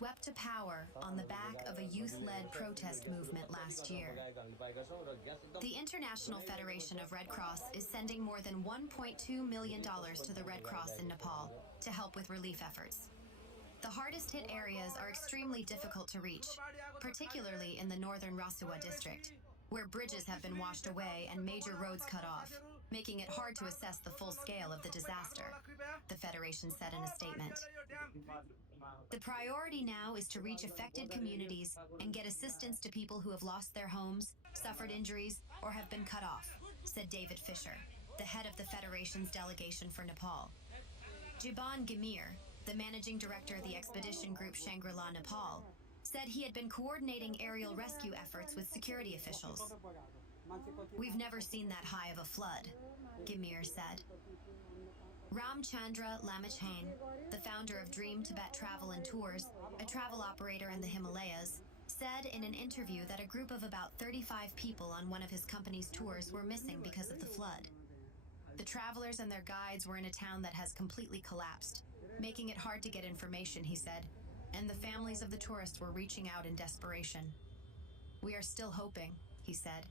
swept to power on the back of a youth-led protest movement last year. The International Federation of Red Cross is sending more than $1.2 million to the Red Cross in Nepal to help with relief efforts. The hardest hit areas are extremely difficult to reach, particularly in the northern Rasuwa district, where bridges have been washed away and major roads cut off, making it hard to assess the full scale of the disaster, the Federation said in a statement. The priority now is to reach affected communities and get assistance to people who have lost their homes, suffered injuries, or have been cut off, said David Fisher, the head of the Federation's delegation for Nepal. Jiban Gamir, the managing director of the expedition group Shangri-La Nepal, said he had been coordinating aerial rescue efforts with security officials. "We've never seen that high of a flood," Gamir said. Ramchandra Lamachhain, the founder of Dream Tibet Travel and Tours, a travel operator in the Himalayas, said in an interview that a group of about 35 people on one of his company's tours were missing because of the flood. The travelers and their guides were in a town that has completely collapsed, making it hard to get information, he said, and the families of the tourists were reaching out in desperation. "We are still hoping," he said.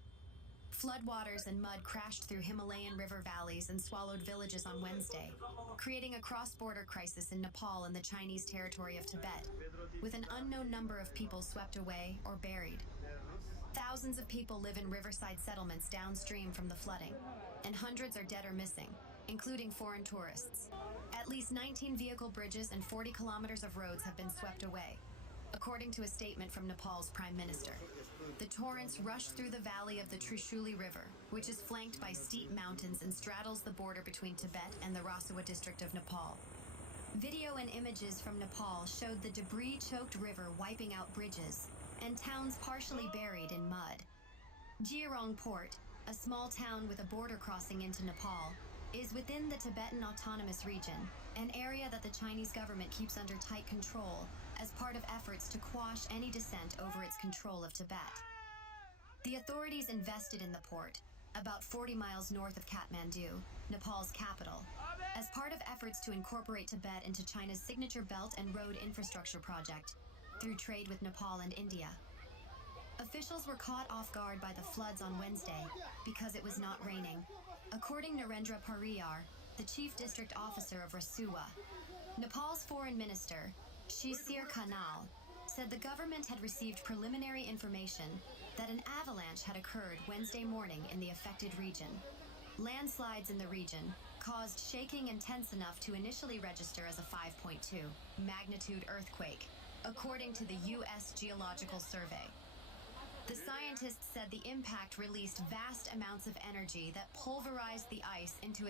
Floodwaters and mud crashed through Himalayan river valleys and swallowed villages on Wednesday, creating a cross-border crisis in Nepal and the Chinese territory of Tibet, with an unknown number of people swept away or buried. Thousands of people live in riverside settlements downstream from the flooding, and hundreds are dead or missing, including foreign tourists. At least 19 vehicle bridges and 40 kilometers of roads have been swept away, according to a statement from Nepal's prime minister. The torrents rushed through the valley of the Trishuli River, which is flanked by steep mountains and straddles the border between Tibet and the Rasuwa district of Nepal. Video and images from Nepal showed the debris-choked river wiping out bridges and towns partially buried in mud. Jirong Port, a small town with a border crossing into Nepal, is within the Tibetan Autonomous Region, an area that the Chinese government keeps under tight control as part of efforts to quash any dissent over its control of Tibet. The authorities invested in the port, about 40 miles north of Kathmandu, Nepal's capital, as part of efforts to incorporate Tibet into China's signature Belt and Road Infrastructure project through trade with Nepal and India. Officials were caught off guard by the floods on Wednesday because it was not raining, according to Narendra Pariyar, the chief district officer of Rasuwa. Nepal's foreign minister, Shishir Khanal, said the government had received preliminary information that an avalanche had occurred Wednesday morning in the affected region. Landslides in the region caused shaking intense enough to initially register as a 5.2 magnitude earthquake, according to the U.S. Geological Survey. The scientists said the impact released vast amounts of energy that pulverized the ice into